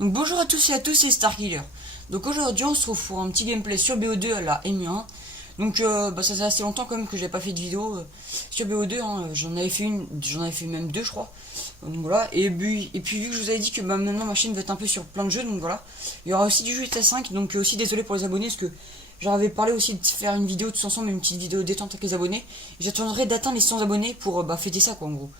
Donc bonjour à tous et à tous, c'est Starkiller. Donc aujourd'hui on se retrouve pour un petit gameplay sur BO2 à la M1. Donc ça fait assez longtemps quand même que j'ai pas fait de vidéo sur BO2, hein. J'en avais fait même deux je crois. Donc voilà, et puis vu que je vous avais dit que maintenant ma chaîne va être un peu sur plein de jeux, donc voilà. Il y aura aussi du GTA 5, donc aussi désolé pour les abonnés parce que j'avais parlé aussi de faire une vidéo tous ensemble, une petite vidéo détente avec les abonnés. J'attendrai d'atteindre les 100 abonnés pour fêter ça quoi en gros.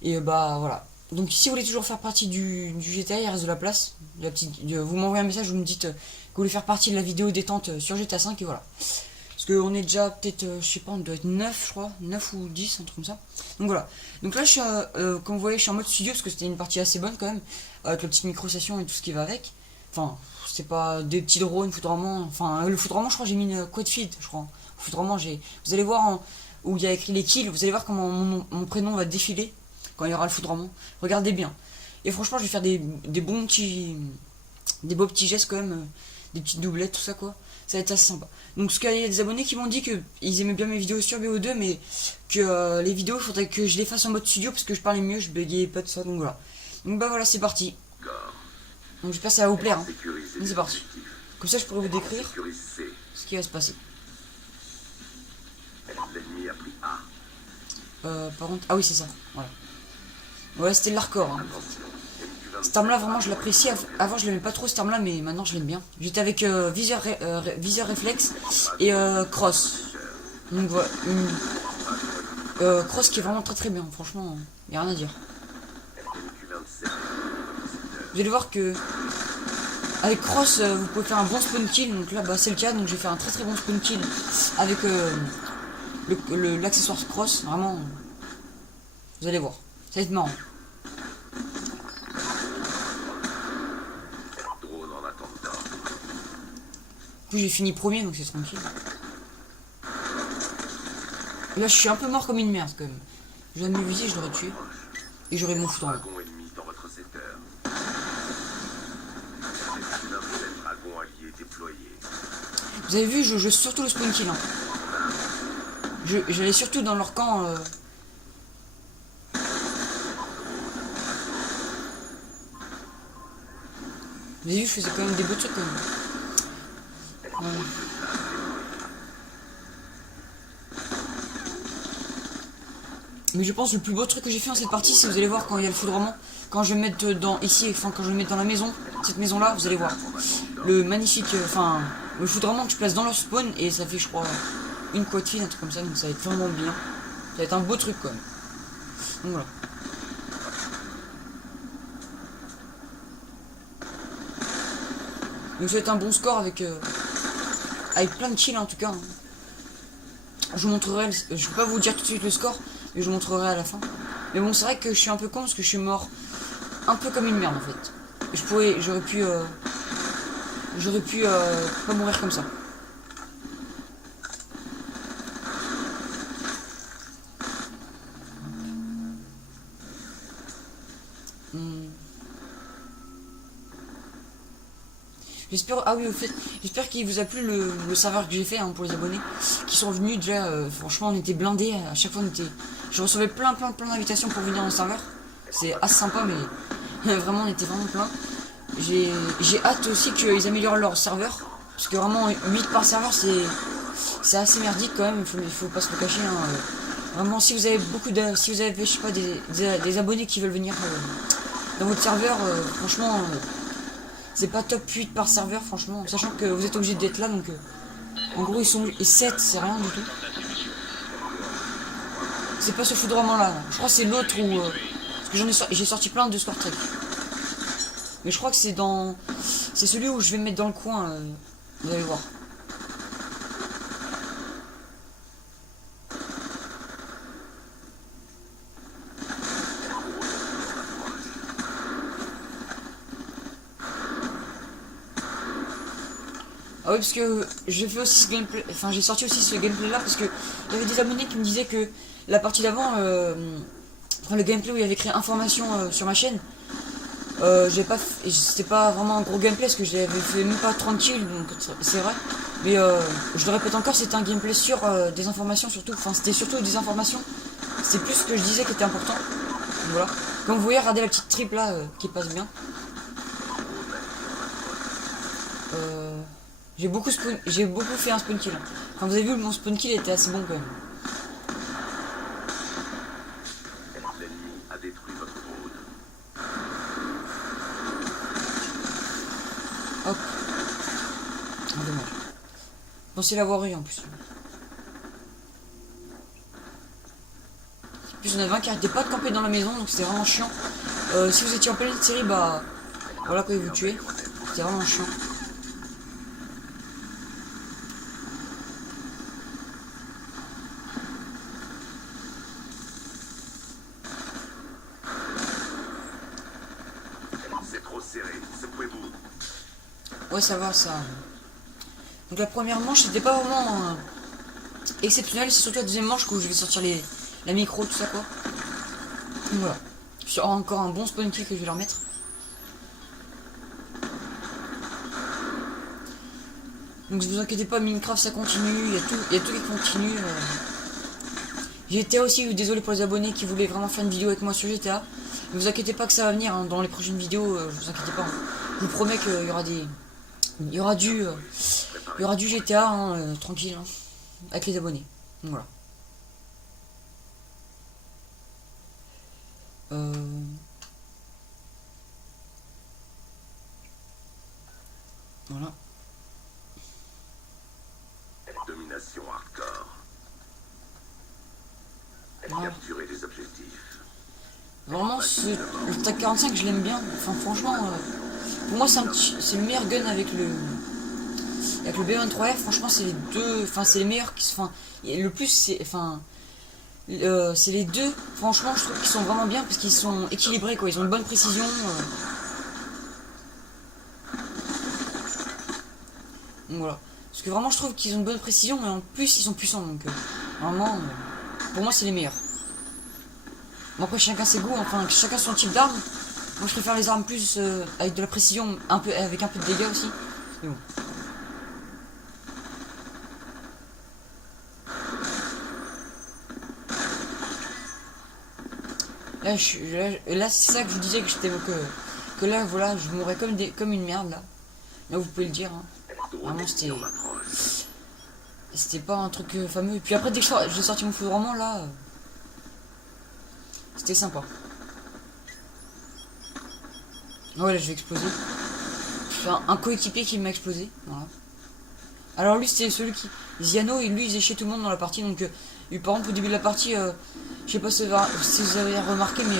Et voilà. Donc si vous voulez toujours faire partie du GTA, il reste de la place. Vous m'envoyez un message, vous me dites que vous voulez faire partie de la vidéo détente sur GTA 5 et voilà. Parce qu'on est déjà peut-être, je sais pas, on doit être 9 je crois, 9 ou 10, un truc comme ça. Donc voilà. Donc là je suis, comme vous voyez, je suis en mode studio parce que c'était une partie assez bonne quand même. Avec la petite micro-session et tout ce qui va avec. Enfin, c'est pas des petits drones, foudroiement. Enfin, le foudroiement je crois j'ai mis une quad feed, je crois. Foudroiement vous allez voir où il y a écrit les kills, vous allez voir comment mon prénom va défiler quand il y aura le foudroiement. Regardez bien. Et franchement, je vais faire des beaux petits gestes quand même, des petites doublettes, tout ça quoi. Ça va être assez sympa. Donc, parce qu'il y a des abonnés qui m'ont dit qu'ils aimaient bien mes vidéos sur BO2, mais que les vidéos, il faudrait que je les fasse en mode studio parce que je parlais mieux, je bégayais pas de ça, donc voilà. Donc voilà, c'est parti. Donc j'espère que ça va vous plaire. Hein. Donc c'est parti. Comme ça, je pourrais vous décrire ce qui va se passer. Par contre, ah oui, c'est ça. Voilà. Ouais, c'était de l'hardcore. Hein. Cette arme là vraiment je l'apprécie. Avant je l'aimais pas trop cette arme là, mais maintenant je l'aime bien. J'étais avec viseur réflexe et cross. Donc voilà. Cross qui est vraiment très bien, franchement, y a rien à dire. Vous allez voir que avec cross vous pouvez faire un bon spawn kill, donc là c'est le cas, donc j'ai fait un très bon spawn kill avec l'accessoire cross, vraiment. Vous allez voir, ça va être marrant. Du coup j'ai fini premier donc c'est tranquille. Et là je suis un peu mort comme une merde quand même. J'aurais me visé, je l'aurais tué. Et j'aurais mon foutu en haut. Vous avez vu, je joue surtout le spawn kill. Hein. J'allais surtout dans leur camp. Vous avez vu, je faisais quand même des beaux trucs quand même. Ouais. Mais je pense que le plus beau truc que j'ai fait dans cette partie, c'est vous allez voir quand il y a le foudroiement. Quand je vais mettre quand je vais mettre dans la maison, cette maison là, vous allez voir. Le magnifique, le foudroiement que je place dans leur spawn et ça fait je crois une quad feed, un truc comme ça, donc ça va être vraiment bien. Ça va être un beau truc quand même. Donc voilà. Donc ça va être un bon score avec plein de kills en tout cas. Hein. Je vous montrerai, je peux pas vous dire tout de suite le score, mais je vous montrerai à la fin. Mais bon, c'est vrai que je suis un peu con parce que je suis mort un peu comme une merde en fait. J'aurais pu pas mourir comme ça. J'espère, ah oui, au fait, j'espère qu'il vous a plu le serveur que j'ai fait hein, pour les abonnés qui sont venus déjà. Franchement, on était blindés. À chaque fois, je recevais plein d'invitations pour venir dans le serveur. C'est assez sympa, mais vraiment, on était vraiment plein. J'ai hâte aussi qu'ils améliorent leur serveur parce que vraiment 8 par serveur, c'est assez merdique quand même. Il faut pas se le cacher. Hein. Vraiment, si vous avez si vous avez, je sais pas, des abonnés qui veulent venir dans votre serveur, franchement. C'est pas top 8 par serveur, franchement, sachant que vous êtes obligé d'être là, donc en gros ils sont 7, c'est rien du tout. C'est pas ce foudroiement là, je crois que c'est l'autre où parce que j'ai sorti plein de Score Trek. Mais je crois que c'est celui où je vais me mettre dans le coin, vous allez voir. Ah oui, parce que j'ai fait aussi ce gameplay, j'ai sorti aussi ce gameplay là parce que il y avait des abonnés qui me disaient que la partie d'avant, le gameplay où il y avait écrit information sur ma chaîne, c'était pas vraiment un gros gameplay parce que j'avais fait même pas 30 kills, donc c'est vrai. Mais je le répète encore, c'était un gameplay sur des informations surtout, c'était surtout des informations, c'est plus ce que je disais qui était important. Donc, voilà. Comme vous voyez, regardez la petite triple là qui passe bien. J'ai beaucoup fait un spawn kill. Quand vous avez vu, mon spawn kill était assez bon quand même. L'ennemi a détruit votre drone. Hop. Ah, dommage. Pensez l'avoir eu en plus. En plus, on avait un qui arrêtait pas de camper dans la maison, donc c'était vraiment chiant. Si vous étiez en pleine série, bah voilà quoi, il vous tuer. C'était vraiment chiant. C'est trop serré, secouez-vous. Ouais, ça va, ça. Donc la première manche, c'était pas vraiment exceptionnel. C'est surtout la deuxième manche où je vais sortir la micro, tout ça quoi. Donc voilà. Sur encore un bon spawn kill que je vais leur mettre. Donc ne vous inquiétez pas, Minecraft ça continue, il y a tout qui continue. GTA aussi, désolé pour les abonnés qui voulaient vraiment faire une vidéo avec moi sur GTA. Ne vous inquiétez pas que ça va venir hein, dans les prochaines vidéos, vous inquiétez pas. Hein. Je vous promets qu'il y aura il y aura du GTA hein, tranquille hein, avec les abonnés. Donc voilà. Voilà. Domination hardcore. Voilà. Capturer les objectifs. Vraiment, le TAC 45, je l'aime bien. Enfin, franchement, pour moi, c'est le meilleur gun avec le B23R. Franchement, c'est les deux. Enfin, c'est les meilleurs qui se. Enfin, le plus, c'est. Enfin. C'est les deux. Franchement, je trouve qu'ils sont vraiment bien parce qu'ils sont équilibrés, quoi. Ils ont une bonne précision. Donc voilà. Parce que vraiment, je trouve qu'ils ont une bonne précision, mais en plus, ils sont puissants. Donc, vraiment, pour moi, c'est les meilleurs. Bon, après, chacun ses goûts, enfin, chacun son type d'arme. Moi, je préfère les armes plus avec de la précision, avec un peu de dégâts aussi. Mais bon. Là, c'est ça que je vous disais que j'étais que là, voilà, je mourrais comme une merde là. Là, vous pouvez le dire. Hein. Vraiment, c'était pas un truc fameux. Et puis après, dès que j'ai sorti mon foudroiement là, c'était sympa. Ouais, là, je vais exploser. Enfin, un coéquipier qui m'a explosé. Voilà. Alors lui, c'était celui qui... Ziano, lui, il faisait chier tout le monde dans la partie. Donc, par exemple, au début de la partie, je sais pas si vous avez remarqué, mais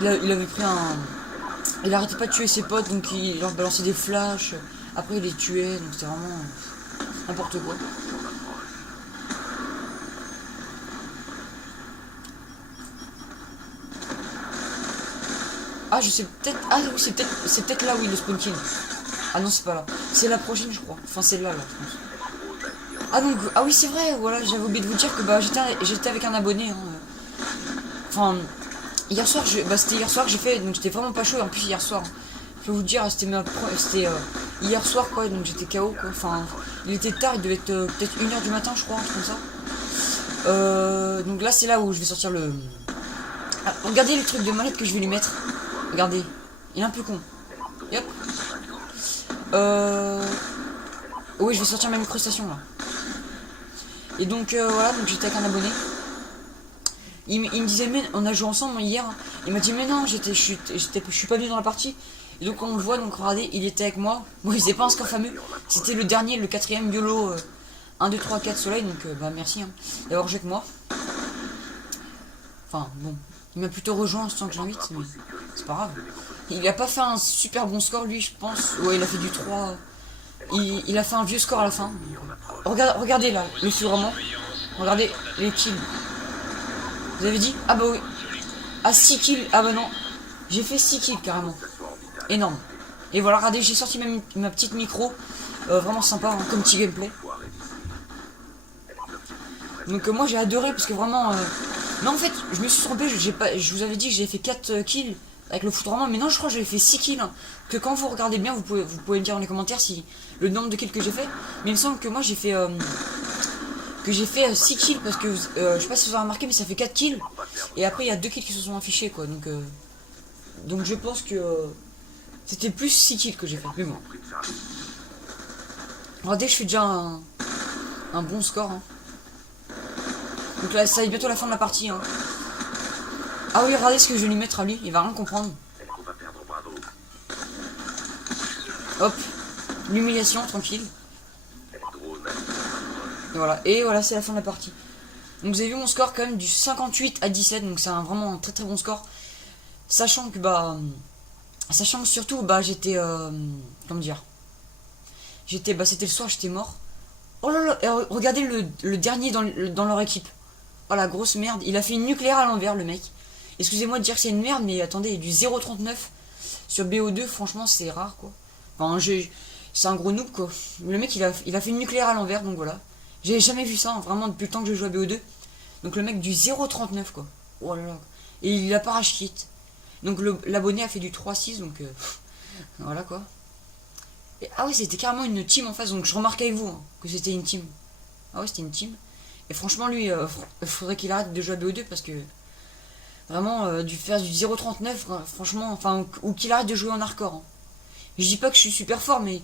il avait pris un... Il arrêtait pas de tuer ses potes, donc il leur balançait des flashs. Après, il les tuait, donc c'était vraiment n'importe quoi. Ah, je sais peut-être... Ah oui, c'est peut-être là où il le spawn kill. Ah non, c'est pas là. C'est la prochaine, je crois. Enfin, c'est là, je pense. Ah donc, ah oui, c'est vrai, voilà, j'avais oublié de vous dire que bah, j'étais avec un abonné. Hein. Enfin, hier soir, c'était hier soir que j'ai fait, donc j'étais vraiment pas chaud. En plus, hier soir, je peux vous dire, c'était hier soir, quoi, donc j'étais KO, quoi. Enfin, il était tard, il devait être peut-être 1h du matin, je crois, un truc comme ça. Donc là, c'est là où je vais sortir le... Ah, regardez le truc de manette que je vais lui mettre. Regardez, il est un peu con. Yep. Oui, je vais sortir ma microstation là. Et donc voilà, donc j'étais avec un abonné. Il me disait, mais on a joué ensemble hier. Il m'a dit, mais non, je suis pas venu dans la partie. Et donc on le voit, donc regardez, il était avec moi. Bon, il faisait pas un score fameux. C'était le dernier, le quatrième YOLO 1, 2, 3, 4 soleil. Donc bah merci hein, d'avoir joué avec moi. Enfin bon, il m'a plutôt rejoint sans que j'invite, mais c'est pas grave. Il a pas fait un super bon score lui, je pense. Ouais, il a fait du 3. Il a fait un vieux score à la fin. Regardez là, le vraiment. Regardez les kills. Vous avez dit? Ah bah oui. Ah 6 kills. Ah bah non. J'ai fait 6 kills carrément. Énorme. Et voilà, regardez, j'ai sorti ma petite micro. Vraiment sympa, hein, comme petit gameplay. Donc moi j'ai adoré parce que vraiment... Mais en fait, je me suis trompé. Je vous avais dit que j'ai fait 4 kills avec le foudroiement. Mais non, je crois que j'avais fait 6 kills. Hein. Que quand vous regardez bien, vous pouvez me dire dans les commentaires si le nombre de kills que j'ai fait. Mais il me semble que moi j'ai fait... que j'ai fait 6 kills parce que je sais pas si vous avez remarqué mais ça fait 4 kills et après il y a 2 kills qui se sont affichés quoi donc je pense que c'était plus 6 kills que j'ai fait mais bon Regardez, je fais déjà un bon score. Hein. Donc là, ça va être bientôt la fin de la partie. Hein. Ah oui, regardez ce que je vais lui mettre à lui. Il va rien comprendre. On va perdre Bravo. Hop. L'humiliation, tranquille. Drone. Et voilà, c'est la fin de la partie. Donc vous avez vu mon score quand même du 58 à 17. Donc c'est vraiment un très très bon score. Sachant que surtout j'étais comment dire. C'était le soir, j'étais mort. Oh là là, et regardez le dernier dans leur équipe. Oh la grosse merde, il a fait une nucléaire à l'envers le mec. Excusez-moi de dire que c'est une merde, mais attendez, du 0,39 sur BO2, franchement c'est rare quoi. Enfin, c'est un gros noob quoi. Le mec il a fait une nucléaire à l'envers, donc voilà. J'ai jamais vu ça, hein, vraiment depuis le temps que je joue à BO2. Donc le mec du 0,39 quoi. Oh là là. Et il a pas rage kit. Donc l'abonné a fait du 3,6, donc voilà quoi. Et, ah oui, c'était carrément une team en face, donc je remarque avec vous hein, que c'était une team. Ah ouais, c'était une team. Et franchement, lui, faudrait qu'il arrête de jouer à BO2 parce que vraiment, faire du 0,39, franchement, enfin, ou qu'il arrête de jouer en hardcore. Hein. Je dis pas que je suis super fort, mais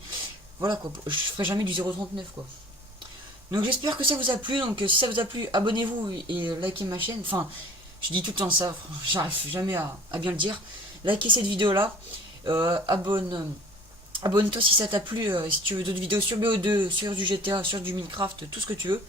voilà quoi, je ferai jamais du 0,39 quoi. Donc j'espère que ça vous a plu, donc si ça vous a plu, abonnez-vous et likez ma chaîne. Enfin, je dis tout le temps ça, j'arrive jamais à bien le dire. Likez cette vidéo là, abonne-toi si ça t'a plu, si tu veux d'autres vidéos sur BO2, sur du GTA, sur du Minecraft, tout ce que tu veux.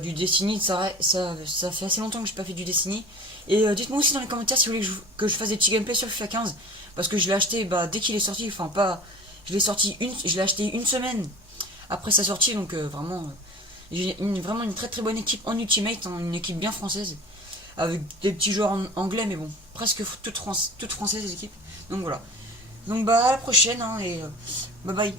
Du Destiny, ça fait assez longtemps que j'ai pas fait du Destiny. Et dites-moi aussi dans les commentaires si vous voulez que je fasse des petits gameplays sur FIFA 15. Parce que je l'ai acheté dès qu'il est sorti, enfin pas... Je l'ai acheté une semaine après sa sortie, donc vraiment... j'ai vraiment une très très bonne équipe en Ultimate, hein, une équipe bien française. Avec des petits joueurs en anglais, mais bon, presque toutes françaises les équipes. Donc voilà. Donc à la prochaine, hein, et bye bye.